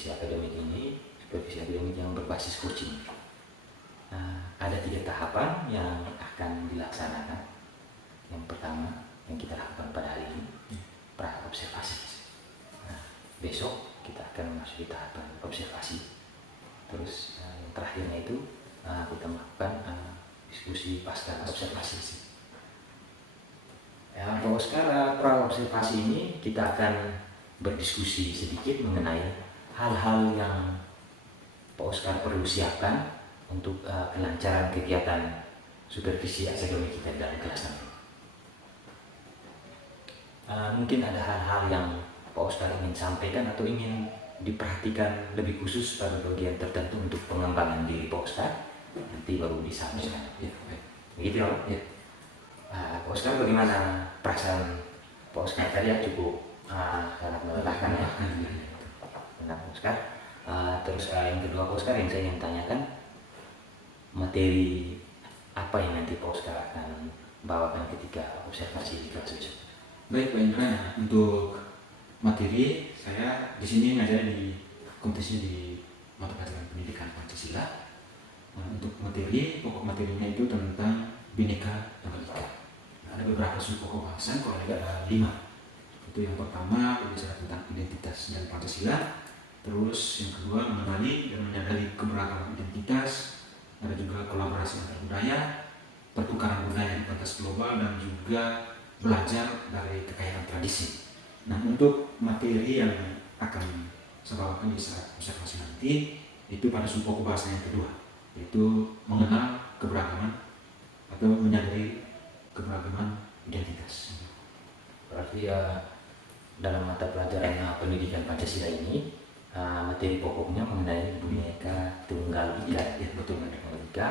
supervisi akademik ini supervisi akademik yang berbasis coaching. Ada 3 tahapan yang akan dilaksanakan. Yang pertama yang kita lakukan pada hari ini pra observasi. Besok kita akan masuk di tahapan observasi. Terus yang terakhirnya itu kita melakukan diskusi pasca observasi. Bahwa sekarang pra observasi ini kita akan berdiskusi sedikit mengenai hal-hal yang Pak Oscar perlu siapkan untuk kelancaran kegiatan supervisi akademik kita dalam kelas nanti. Mungkin ada hal-hal yang Pak Oscar ingin sampaikan atau ingin diperhatikan lebih khusus pada bagian tertentu untuk pengembangan diri Pak Oscar, nanti baru disampaikan. Begitu ya, Pak? Ya. Pak Oscar, bagaimana perasaan Pak Oscar tadi? Cukup sangat melelahkan ya. Benar, Pak Oscar. Terus yang kedua Pak Oscar yang saya ingin tanyakan, materi apa yang nanti Pak Oscar akan bawakan ketika observasi di kelas besok? Baik Pak Indra, untuk materi saya di sini ngajar di kompetisi di mata pelajaran pendidikan Pancasila. Untuk materi, pokok materinya itu tentang Bhinneka Tunggal Ika. Ada beberapa sub pokok bahasan, kalau ada 5. Itu yang pertama berbicara tentang identitas dan Pancasila. Terus yang kedua mengenali dan menyadari keberagaman identitas. Ada juga kolaborasi antar budaya, pertukaran budaya di batas global, dan juga belajar dari kekayaan tradisi. Nah, untuk materi yang akan saya bawakan di saat observasi nanti itu pada sub pokok bahasan yang kedua, yaitu mengenal keberagaman atau menyadari keberagaman identitas. Berarti dalam mata pelajaran pendidikan Pancasila ini materi pokoknya mengenai Bhinneka Tunggal Ika. Ya, betul. Ika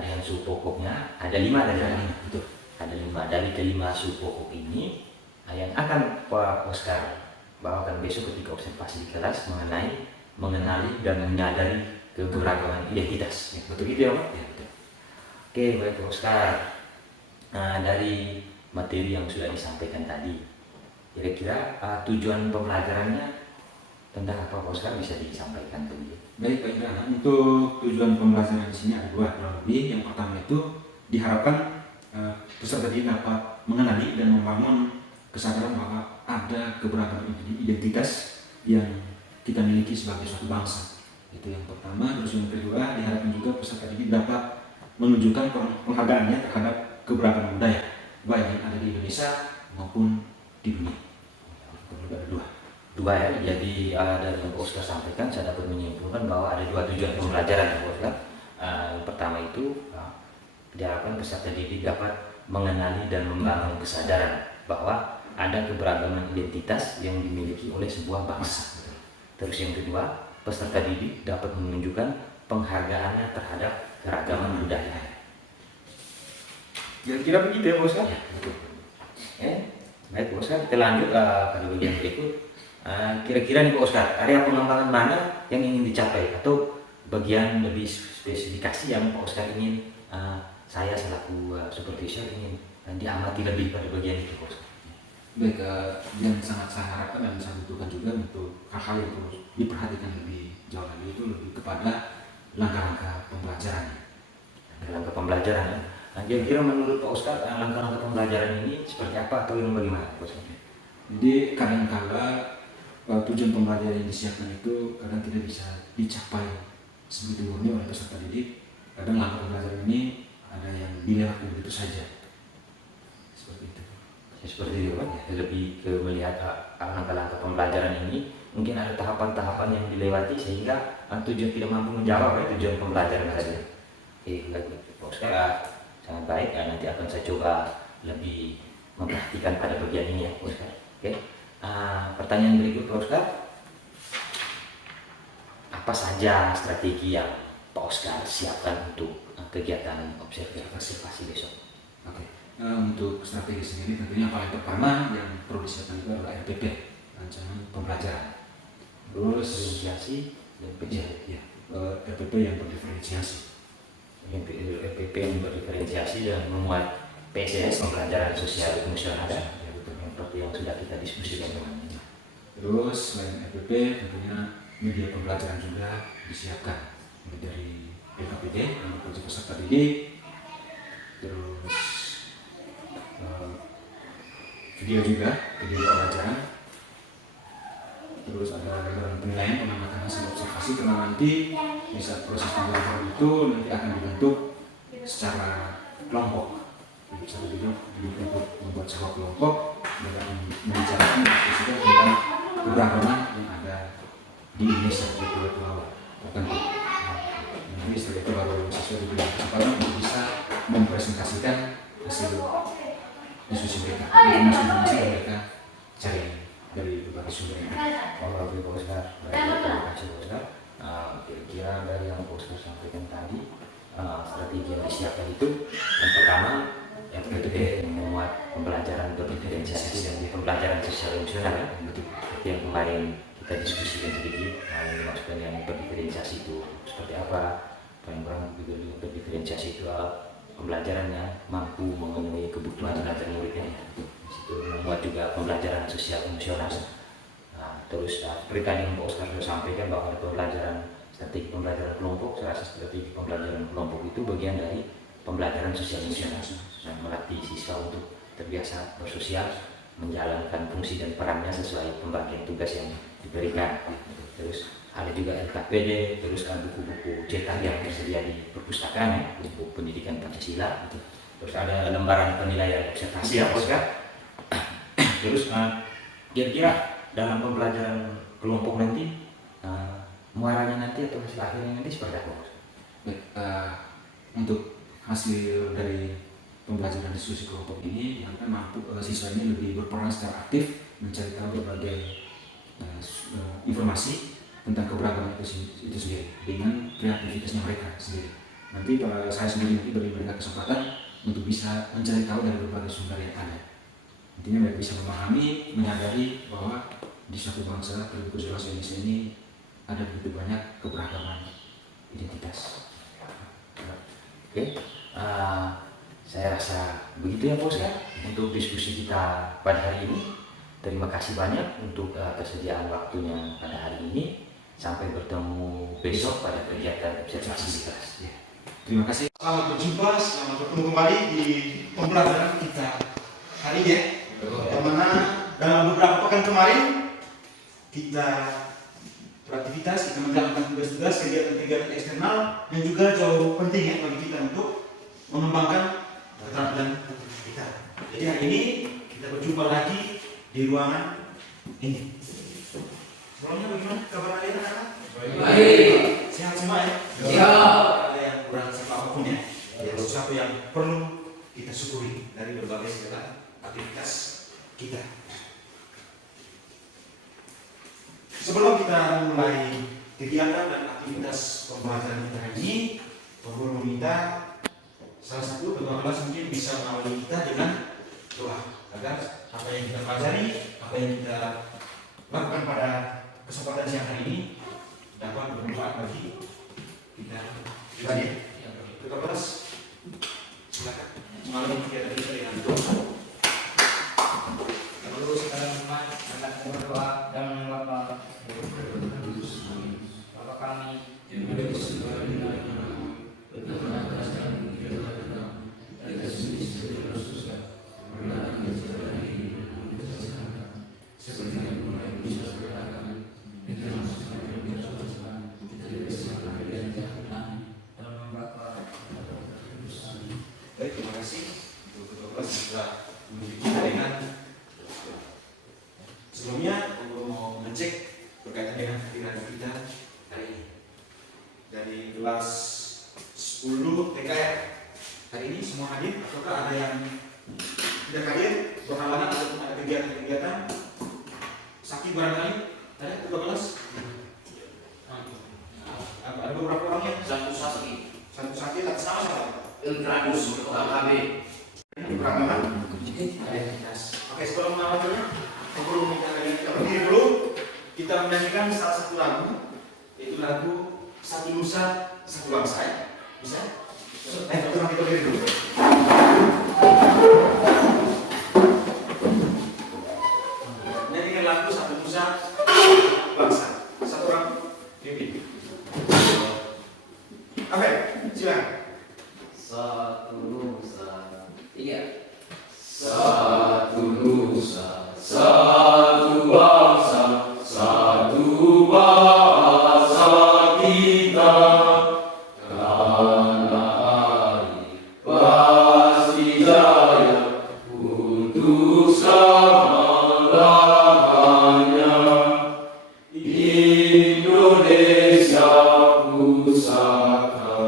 dengan sub pokoknya ada 5 dari 5. Betul. Ada 5 dari kelima sub pokok ini yang akan Pak Oscar bawakan besok ketika observasi di kelas mengenai mengenali dan menyadari keberagaman identitas. Ya, betul gitu ya, Pak? Ya, betul. Oke, baik Pak Oscar. Dari materi yang sudah disampaikan tadi, kira-kira tujuan pembelajarannya tentang apa Pak Oscar bisa disampaikan dulu? Baik Pak Indra, untuk tujuan pembelajaran di sini ada 2 kurang lebih. Yang pertama itu diharapkan peserta didik dapat mengenali dan membangun kesadaran bahwa ada keberagaman identitas yang kita miliki sebagai suatu bangsa. Itu yang pertama. Terus yang kedua, diharapkan juga peserta didik dapat menunjukkan penghargaannya terhadap keberagaman budaya, baik yang ada di Indonesia maupun di dunia. Ada 2 ya. Jadi dari yang Pak Oscar sampaikan saya dapat menyimpulkan bahwa ada 2 tujuan pembelajaran Pak Oscar. Yang pertama itu diharapkan peserta didik dapat mengenali dan membangun kesadaran bahwa ada keberagaman identitas yang dimiliki oleh sebuah bangsa. Terus yang kedua, peserta didik dapat menunjukkan penghargaannya terhadap keragaman budaya. Kira-kira begitu ya Pak Oscar? Ya, betul. Baik Pak Oscar, kita lanjut pada bagian berikut. Kira-kira nih Pak Oscar, area pengembangan mana yang ingin dicapai atau bagian lebih spesifikasi yang Pak Oscar ingin saya selaku supervisor ingin diamati lebih pada bagian itu Pak Oscar? Baik, yang sangat saya harapkan dan saya butuhkan juga untuk hal-hal yang perlu diperhatikan lebih jauh lagi itu lebih kepada langkah-langkah pembelajaran. Langkah pembelajaran ya. Kira-kira menurut Pak Oscar langkah-langkah pembelajaran ini seperti apa atau yang bagaimana Pak Oscar? Jadi kadang-kala tujuan pembelajaran yang disiapkan itu kadang tidak bisa dicapai sebegitu murni oleh peserta didik. Kadang langkah pembelajaran ini ada yang dilewati begitu saja. Seperti itu. Seperti itu Pak, lebih ke melihat langkah-langkah pembelajaran ini mungkin ada tahapan-tahapan yang dilewati sehingga tujuan tidak mampu menjawab tujuan pembelajaran saja. Baik Pak Oscar, sangat baik nanti akan saya coba lebih memperhatikan pada bagian ini ya Pak Oscar. Pertanyaan berikut Pak Oscar, apa saja strategi yang Pak Oscar siapkan untuk kegiatan observasi besok? Untuk strategi sendiri tentunya paling pertama yang perlu disiapkan itu adalah RPP, rancangan pembelajaran. Terus RPP yang berdiferensiasi. RPP yang berdiferensiasi dan memuat PSS, pembelajaran sosial emosional, seperti yang sudah kita diskusikan. Terus selain RPP tentunya media pembelajaran juga disiapkan, mulai dari LKPD yang berproduksi peserta didik, terus video juga, video pembelajaran, terus ada gambaran penilaian pengamatan hasil observasi, karena nanti bisa proses pembelajaran itu nanti akan dibentuk secara kelompok. Secara dibentuk membuat sebuah kelompok dan membicarakan diskusikan tentang keberagaman yang ada di Indonesia di Pulau tertentu. Nanti setelah itu baru siswa diberi kesempatan untuk bisa mempresentasikan hasil diskusi mereka, informasi yang mereka cari dari berbagai sumber yang ada. Oh, Pak Oscar, terima kasih Pak Oscar. Kira-kira dari yang Pak Oscar sampaikan tadi, strategi yang disiapkan itu yang pertama yang memuat pembelajaran berdiferensiasi dan pembelajaran sosial emosional, ya? Betul. Yang kemarin kita diskusikan sedikit, yang dimaksudkan yang berdiferensiasi itu seperti apa? Paling kurang berdiferensiasi itu pembelajarannya mampu memenuhi kebutuhan belajar muridnya, ya. Itu membuat juga pembelajaran sosial emosional. Terus seperti tadi Pak Oscar sudah sampaikan bahwa pembelajaran strategi pembelajaran kelompok, saya rasa strategi pembelajaran kelompok itu bagian dari pembelajaran sosial emosional yang melatih siswa untuk terbiasa bersosial, menjalankan fungsi dan perannya sesuai pembagian tugas yang diberikan. Terus ada juga LKPD, terus buku-buku cetak yang tersedia di perpustakaan, ya, buku pendidikan Pancasila. Terus ada lembaran penilaian observasi, ya Oscar. Terus kira-kira dalam pembelajaran kelompok nanti muaranya nanti atau hasil akhirnya nanti seperti apa? Baik, untuk hasil dari pembelajaran diskusi kelompok ini diharapkan mampu siswa ini lebih berperan secara aktif mencari tahu berbagai informasi tentang keberagaman itu sendiri dengan kreativitasnya mereka sendiri. Nanti saya sendiri nanti beri mereka kesempatan untuk bisa mencari tahu dari berbagai sumber yang ada. Intinya mereka bisa memahami, menyadari bahwa di suatu bangsa, terlebih khusus bangsa Indonesia ini ada begitu banyak keberagaman identitas. Oke, saya rasa begitu ya Bos, ya, untuk diskusi kita pada hari ini. Terima kasih banyak untuk kesediaan waktunya pada hari ini. Sampai bertemu besok pada kegiatan observasi di kelas. Ya. Terima kasih. Selamat berjumpa, selamat bertemu kembali di pembelajaran kita hari ini, ya. Yang mana dalam beberapa pekan kemarin kita beraktivitas, kita menjalankan tugas-tugas, kegiatan-kegiatan eksternal yang juga jauh penting, ya, bagi kita untuk mengembangkan keterampilan kita. Jadi hari ini kita berjumpa lagi di ruangan ini. Sebelumnya bagaimana kabar kalian anak-anak? Baik. Sehat semua, ya? Siap. Ada yang kurang sama apapun, ya. Ya, sesuatu yang perlu kita syukuri dari berbagai segala aktivitas kita. Sebelum kita mulai kegiatan dan aktivitas pembelajaran kita hari ini, perlu meminta salah satu ketua kelas mungkin bisa mengawali kita dengan doa agar apa yang kita pelajari, apa yang kita lakukan pada kesempatan siang hari ini dapat bermanfaat bagi kita pribadi. Ketua kelas, silakan mengawali kegiatan kita dengan doa. Lalu sekarang umat akan berdoa dan mengapa Bapa kami yang ada di surga, Baik, terima kasih untuk ketua kelas yang telah mendidik kita dengan sebelumnya untuk mau ngecek berkaitan dengan kehadiran kita hari ini dari kelas 10 TKR. Hari ini semua hadir ataukah ada yang tidak hadir berhalangan ataupun ada kegiatan-kegiatan sakit barangkali? Ada ketua kelas? Ada beberapa orang yang satu sakit atas nama siapa? Intradus OKB. Keberagaman identitas. Oke, sebelum menawarinya, sebelum kita berdiri dulu, kita menyanyikan salah satu lagu, yaitu lagu Satu Nusa Satu Bangsa. Ya? Bisa? Kita berdiri dulu. Menyanyikan lagu Satu Nusa Satu Bangsa. Satu orang Kevin. Oke, silakan. Satu nusa, tiga. Satu nusa, satu bangsa, satu bahasa kita. Karena hari pasti jaya untuk selama-lamanya. Indonesia pusaka,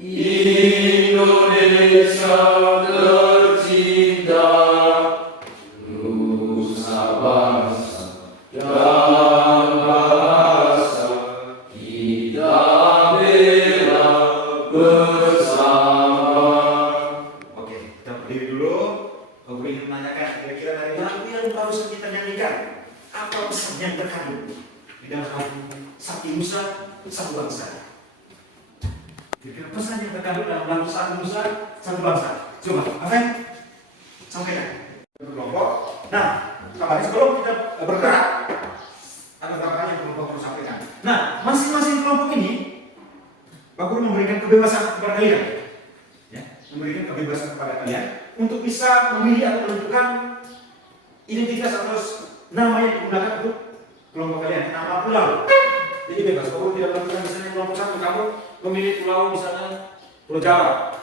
Indonesia tercinta, nusa bangsa dan bahasa kita bela bersama. Oke, kita berdiri dulu. Aku ingin menanyakan kira-kira dari lagu yang barusan kita nyanyikan, apa pesan yang terkandung di dalam lagu Satu Nusa, Satu Bangsa? Kira-kira pesan yang terkandung dalam lagu Satu Nusa, Satu Bangsa. Coba, Afen, sampaikan. Berkelompok. Nah, kabarnya sebelum kita bergerak, ada beberapa hal yang kelompok perlu sampaikan. Nah, masing-masing kelompok ini, Pak Guru memberikan kebebasan kepada kalian, ya, memberikan kebebasan kepada kalian untuk bisa memilih atau menentukan identitas atau nama yang digunakan untuk kelompok kalian, nama pulau. Jadi bebas, Pak Guru tidak menentukan misalnya kelompok satu, kamu memilih pulau misalnya Pulau Jawa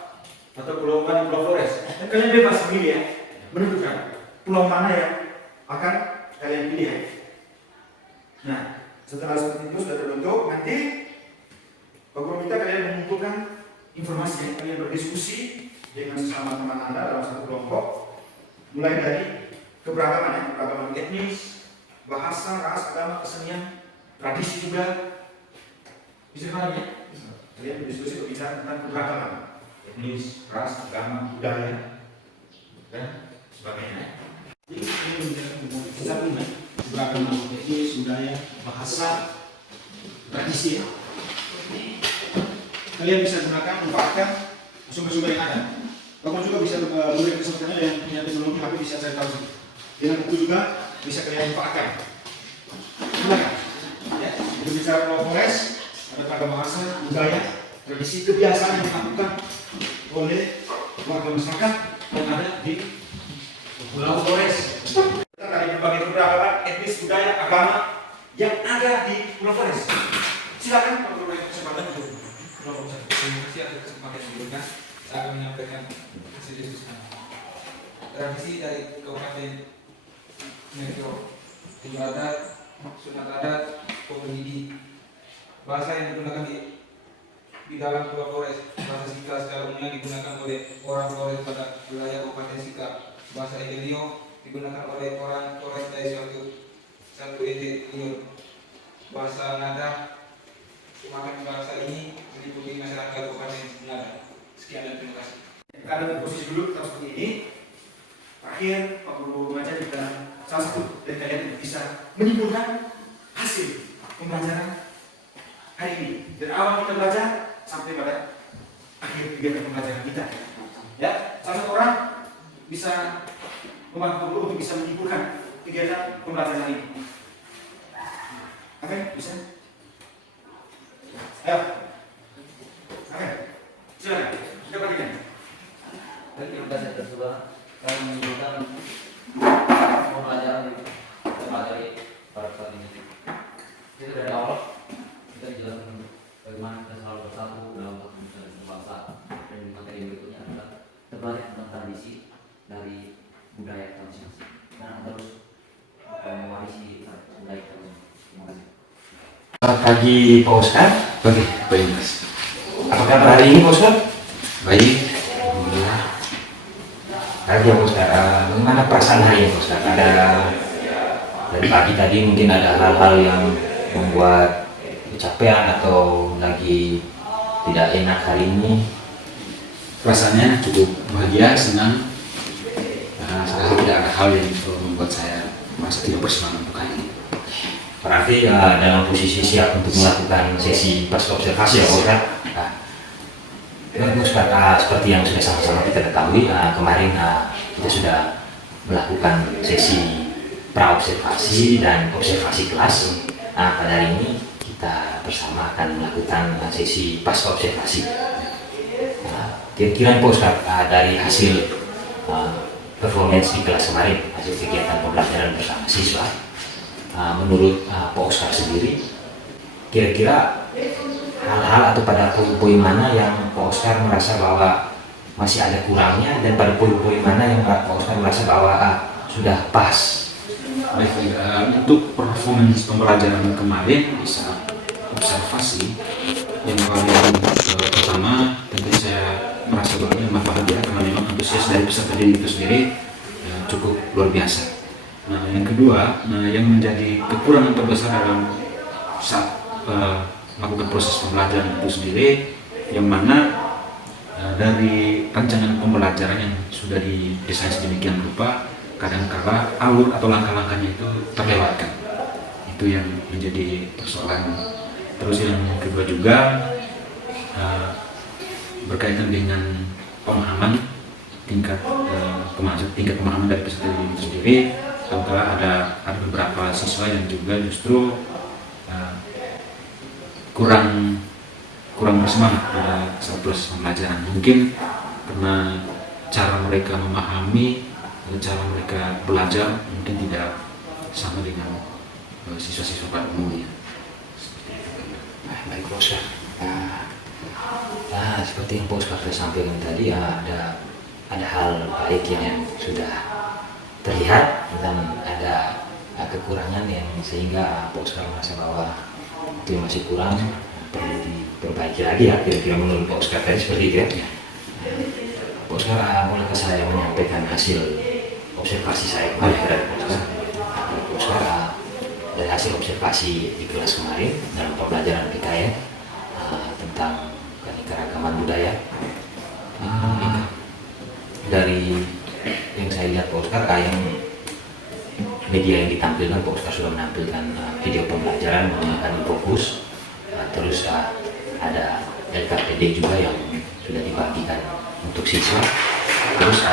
atau Pulau Bali, Pulau Flores. Kalian bebas memilih ya, menentukan pulau mana yang akan kalian pilih ya. Nah, setelah seperti itu sudah terbentuk, nanti Pak Guru minta kalian mengumpulkan informasi ya, kalian berdiskusi dengan sesama teman Anda dalam satu kelompok, mulai dari keberagaman ya, keberagaman etnis, bahasa, ras, agama, kesenian, tradisi juga. Bisa kalian ya? Kalian berdiskusi berbicara tentang keberagaman etnis, ras, agama, budaya, dan sebagainya. Jadi ini menjadi satu ya, keberagaman etnis, budaya, bahasa, tradisi ya. Kalian bisa gunakan, manfaatkan sumber-sumber yang ada. Kamu juga bisa memberi kesempatannya yang punya teknologi HP bisa cari tahu sih. Dengan buku juga bisa kalian manfaatkan. Gunakan. Ya, berbicara Pulau Flores, ada beragam bahasa, budaya, tradisi, kebiasaan yang dilakukan oleh warga masyarakat yang ada di Pulau Flores. Dari berbagai keberagaman etnis, budaya, agama yang ada di Pulau Flores. Silakan kalau boleh kesempatan itu. Terima kasih atas kesempatan yang diberikan. Saya akan menyampaikan hasil diskusi. Tradisi dari Kabupaten Metro Timur Adat, Sumatera Adat, Popelidi. Bahasa yang digunakan di dalam Pulau Flores, bahasa Sika secara umumnya digunakan oleh orang Flores pada wilayah Kabupaten Sika. Bahasa Edelio digunakan oleh orang Flores dari satu Edelio. Bahasa Nada, kemarin bahasa ini meliputi masyarakat Kabupaten Nada. Sekian dan terima kasih. Ada posisi dulu kita seperti ini. Akhir Pak Guru mengajar kita salah satu dari kalian bisa menyimpulkan hasil pembelajaran hari ini dari awal kita belajar sampai pada akhir kegiatan pembelajaran kita. Ya, salah satu orang bisa membantu Pak Guru untuk bisa menyimpulkan kegiatan pembelajaran hari ini. Oke, bisa? Ayo. Oke, silakan. Kita perhatikan. Dari informasi tersebut, kami menunjukkan pembelajaran materi pada saat ini. Jadi dari awal kita dijelaskan bagaimana kita selalu bersatu dalam satu nusa dan bangsa. Dan di materi berikutnya adalah kita belajar tentang tradisi dari budaya kita masing-masing dan terus mewarisi budaya kita masing-masing. Terima kasih. Selamat pagi Pak Oscar. Oke, baik Mas. Apa kabar hari ini Pak Oscar? Baik. Alhamdulillah. Hari Pak Oscar, bagaimana perasaan hari ini Pak Oscar? Ada dari pagi tadi mungkin ada hal-hal yang membuat kecapean atau lagi tidak enak hari ini. Rasanya cukup bahagia, senang. Saya rasa tidak ada hal yang membuat saya merasa tidak bersemangat untuk hari ini. Berarti dalam posisi siap untuk melakukan sesi pas observasi ya Pak Oscar. Bagus Pak, seperti yang sudah sama-sama kita ketahui kemarin kita sudah melakukan sesi pra-observasi dan observasi kelas. Pada hari ini kita kita bersama akan melakukan sesi pasca observasi. Kira-kira Pak Oscar, dari hasil performance di kelas kemarin, hasil kegiatan pembelajaran bersama siswa, menurut Pak Oscar sendiri, kira-kira hal-hal atau pada poin-poin mana yang Pak Oscar merasa bahwa masih ada kurangnya, dan pada poin-poin mana yang Pak Oscar merasa bahwa sudah pas? Baik, untuk performance pembelajaran kemarin bisa observasi yang paling pertama tentu saya merasa bahwa bahagia karena memang antusias dari peserta didik itu sendiri cukup luar biasa. Nah, yang kedua, yang menjadi kekurangan terbesar dalam saat melakukan proses pembelajaran itu sendiri, yang mana dari rancangan pembelajaran yang sudah didesain sedemikian rupa, kadang-kala alur atau langkah-langkahnya itu terlewatkan. Itu yang menjadi persoalan. Terus yang kedua juga berkaitan dengan pemahaman, tingkat pemahaman dari peserta didik itu sendiri. Kadang-kala ada beberapa siswa yang juga justru kurang bersemangat pada saat proses pembelajaran. Mungkin karena cara mereka memahami, cara mereka belajar mungkin tidak sama dengan siswa-siswa pada umumnya. Baik Pak Oscar, seperti yang Pak Oscar sudah sampaikan tadi, ada hal baik yang sudah terlihat dan ada kekurangan yang sehingga Pak Oscar merasa bahwa itu yang masih kurang, perlu diperbaiki lagi ya, kira-kira menurut Pak Oscar tadi seperti itu ya. Pak Oscar, bolehkah saya menyampaikan hasil observasi saya kemarin kepada Pak Oscar? Pak Oscar, dari hasil observasi di kelas kemarin dalam pembelajaran PKN tentang keanekaragaman budaya, dari yang saya lihat Pak Oscar, yang media yang ditampilkan, Pak Oscar sudah menampilkan video pembelajaran menggunakan Infocus, terus ada LKPD juga yang sudah dibagikan untuk siswa. Terus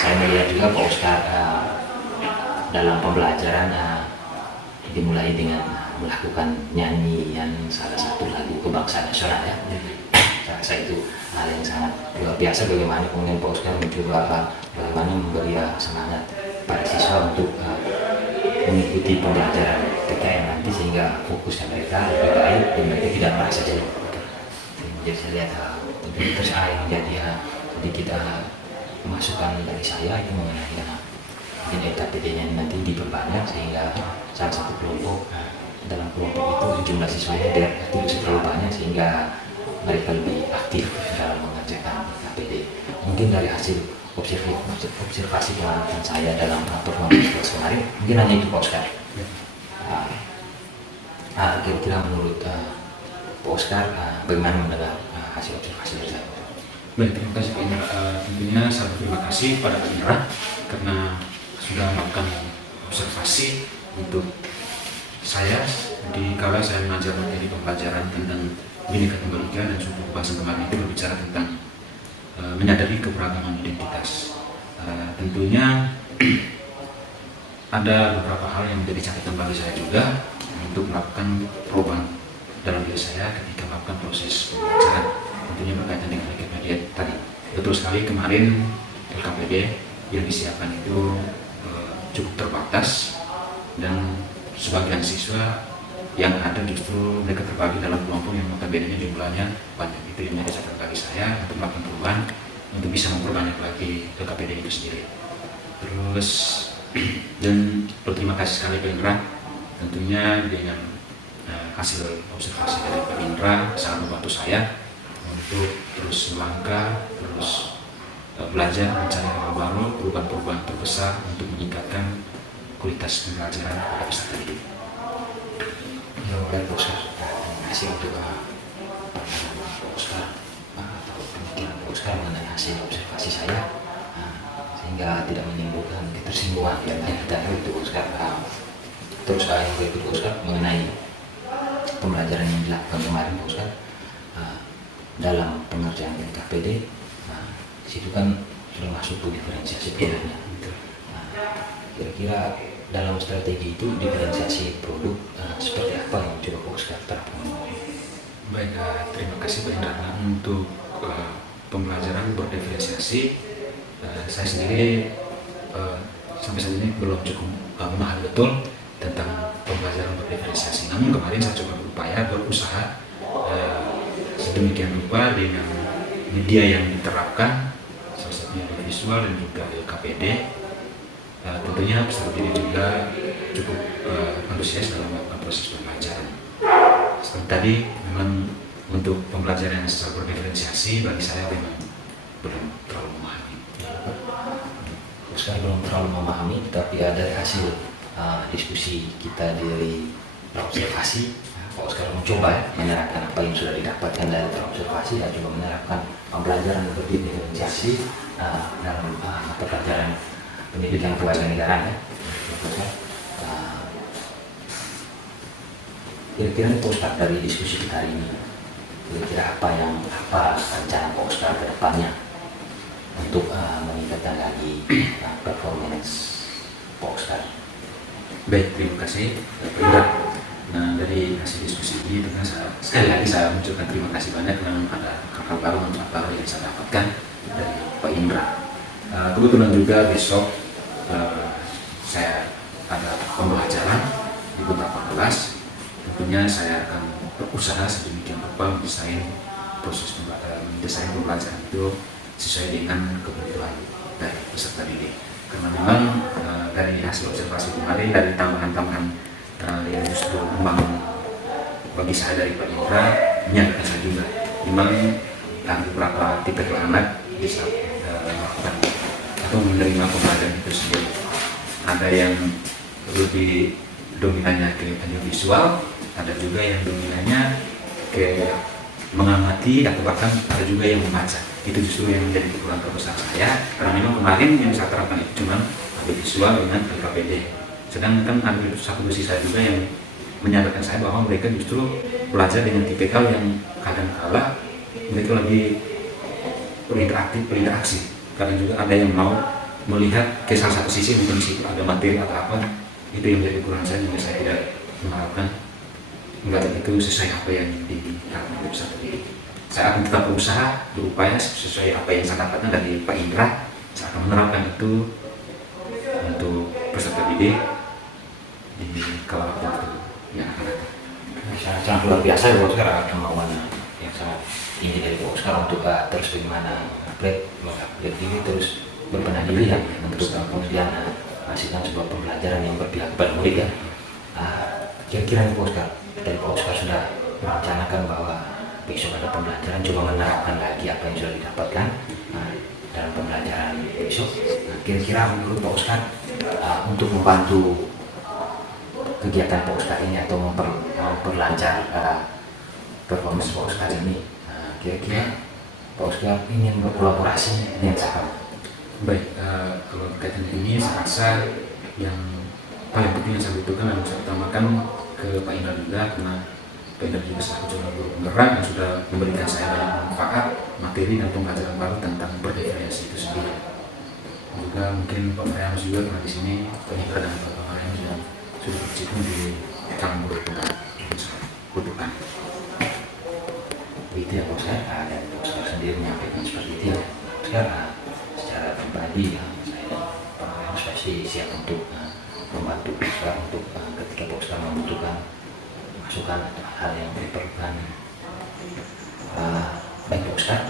saya melihat juga Pak Oscar dalam pembelajaran dimulai dengan melakukan nyanyian salah satu lagu kebangsaan nasional ya. Saya rasa itu hal yang sangat luar biasa, bagaimana kemudian Pak Oscar mencoba bagaimana memberi semangat para siswa untuk mengikuti pembelajaran PKN nanti sehingga fokusnya mereka lebih baik dan mereka tidak merasa jenuh. Jadi saya lihat terus yang menjadi sedikit masukan dari saya itu mengenai mungkin LKPD-nya nanti diperbanyak sehingga salah satu kelompok, dalam kelompok itu jumlah siswanya tidak terlalu banyak sehingga mereka lebih aktif dalam mengerjakan LKPD. Mungkin dari hasil observasi pengalaman saya dalam performance kemarin, mungkin hanya itu Pak Oscar. Kira-kira menurut Pak Oscar bagaimana mendengar hasil observasi dari saya? Baik, terima kasih Pak Indra. Tentunya saya terima kasih pada Pak Indra karena sudah melakukan observasi untuk saya di kala saya mengajar materi pembelajaran tentang Bhinneka Tunggal Ika dan suku pembahasan kemarin itu berbicara tentang menyadari keberagaman identitas. Tentunya ada beberapa hal yang menjadi catatan bagi saya juga untuk melakukan perubahan dalam diri saya ketika melakukan proses pembelajaran, tentunya berkaitan dengan LKPD tadi. Betul sekali kemarin LKPD yang disiapkan itu cukup terbatas dan sebagian siswa yang ada justru mereka terbagi dalam kelompok yang notabene jumlahnya banyak. Itu yang menjadi catatan bagi saya untuk melakukan perubahan untuk bisa memperbanyak lagi LKPD itu sendiri. Terus dan berterima kasih sekali Pak Indra, tentunya dengan hasil observasi dari Pak Indra sangat membantu saya untuk terus melangkah, terus belajar mencari hal baru, perubahan-perubahan terbesar untuk meningkatkan kualitas pembelajaran pada peserta didik. Baik Pak Oscar, terima kasih untuk Pak Oscar atau pemikiran Pak Oscar mengenai hasil observasi saya, sehingga tidak menimbulkan ketersinggungan dan itu Pak Oscar. Terus yang berikut Pak Oscar mengenai pembelajaran yang dilakukan kemarin Pak Oscar dalam pengerjaan LKPD, situ kan sudah masuk ke diferensiasi pilihannya. kira-kira dalam strategi itu diferensiasi produk seperti apa yang coba Pak Oscar terapkan? Baik, terima kasih Pak Indra. Untuk pembelajaran berdiferensiasi, saya sendiri sampai saat ini belum cukup memahami betul tentang pembelajaran berdiferensiasi. Namun kemarin saya coba berusaha sedemikian rupa dengan media yang diterapkan, salah satunya visual dan juga KPD. Tentunya peserta didik juga cukup antusias dalam proses pembelajaran. Seperti tadi, memang untuk pembelajaran yang secara berdiferensiasi bagi saya memang belum terlalu memahami. Oscar belum terlalu memahami, tapi dari hasil diskusi kita dari observasi, Pak Oscar mencoba menerapkan apa yang sudah didapatkan dari observasi dan coba menerapkan pembelajaran berdiferensiasi dalam mata pelajaran pendidikan kewarganegaraan. Kira-kira Pak Oscar dari diskusi kita hari ini, kira-kira apa rencana Pak Oscar ke depannya untuk meningkatkan lagi performance Pak Oscar? Baik, terima kasih Pak Indra. Nah, dari hasil diskusi ini tentunya sekali lagi saya mengucapkan terima kasih banyak karena ada hal-hal baru, manfaat baru yang saya dapatkan dari Pak Indra. Kebetulan juga besok saya ada pembelajaran di beberapa kelas. Tentunya saya akan berusaha sedemikian rupa mendesain pembelajaran itu sesuai dengan kebutuhan dari peserta didik. Karena memang dari hasil observasi kemarin, dari tambahan-tambahan yang justru membangun bagi saya dari Pak Indra, menyadarkan saya juga memang beberapa tipe anak bisa melakukan atau menerima pembelajaran itu sendiri. Ada yang lebih dominannya ke visual, ada juga yang dominannya ke mengamati, atau bahkan ada juga yang membaca. Itu justru yang menjadi kekurangan terbesar saya, karena memang kemarin yang saya terapkan itu cuma visual dengan LKPD. Sedangkan ada satu dosis saya juga yang menyadarkan saya bahwa mereka justru belajar dengan tipikal yang kadang-kala mereka lebih berinteraksi. Karena juga ada yang mau melihat ke salah satu sisi, mungkin di situ ada materi atau apa, itu yang menjadi kekurangan saya, juga saya tidak mengharapkan pembelajaran itu sesuai apa yang diharapkan oleh peserta didik. Saya akan tetap berusaha, berupaya sesuai apa yang saya dapatkan dari Pak Indra. Saya akan menerapkan itu untuk peserta didik di kala waktu yang akan datang. Sangat luar biasa ya Pak Oscar, kemauan yang sangat tinggi dari Pak Oscar untuk terus bagaimana upgrade diri, terus berbenah diri ya, untuk kemudian menghasilkan sebuah pembelajaran yang berpihak kepada murid ya. Kira-kira Pak Oscar, dari Pak Oscar sudah merencanakan bahwa besok ada pembelajaran, coba menerapkan lagi apa yang sudah didapatkan dalam pembelajaran besok. Kira-kira menurut Pak Oscar untuk membantu kegiatan Pak Oscar ini atau memperlancar performance Pak Oscar ini, kira-kira Pak Oscar ingin berkolaborasi dengan siapa? Baik, kalau kaitannya ini saya rasa yang paling penting yang saya butuhkan dan saya utamakan ke Pak Indra juga, karena Pak Indra juga selaku calon guru penggerak yang sudah memberikan saya banyak manfaat, materi dan pembelajaran baru tentang berdiferensiasi itu sendiri. Juga mungkin Pak Mariam juga karena di sini Pak Indra dan Pak Mariam sudah berkecimpung di calon guru penggerak yang saya butuhkan. Itu ya Pak Oscar, dan Pak Oscar sendiri menyampaikan seperti itu ya. Sekarang secara pribadi saya Pak Mariam pasti siap untuk membantu Pak Oscar untuk ketika Pak Oscar membutuhkan masukan atau hal yang diperlukan. Baik Pak Oscar,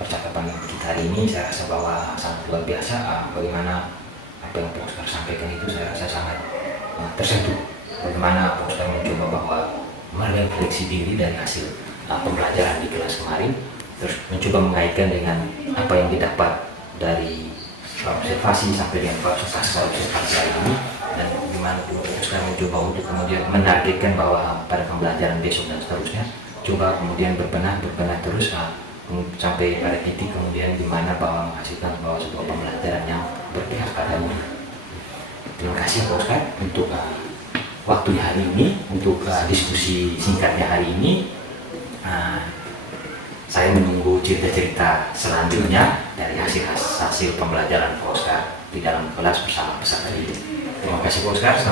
percakapan kita hari ini saya rasa bahwa sangat luar biasa. Bagaimana apa yang Pak Oscar sampaikan itu saya rasa sangat tersentuh. Bagaimana Pak Oscar mencoba bahwa merefleksi diri dari hasil pembelajaran di kelas kemarin, terus mencoba mengaitkan dengan apa yang didapat dari observasi sampai dengan proses observasi hari ini, dan bagaimana Pak Oscar mencoba untuk kemudian menargetkan bahwa pada pembelajaran besok dan seterusnya coba kemudian berbenah terus sampai pada titik kemudian di mana bahwa menghasilkan bahwa sebuah pembelajaran yang berpihak pada murid. Terima kasih Pak Oscar untuk waktunya hari ini, untuk diskusi singkatnya hari ini. saya menunggu cerita-cerita selanjutnya dari hasil pembelajaran Pak Oscar di dalam kelas bersama peserta didik. Terima kasih Pak Oscar.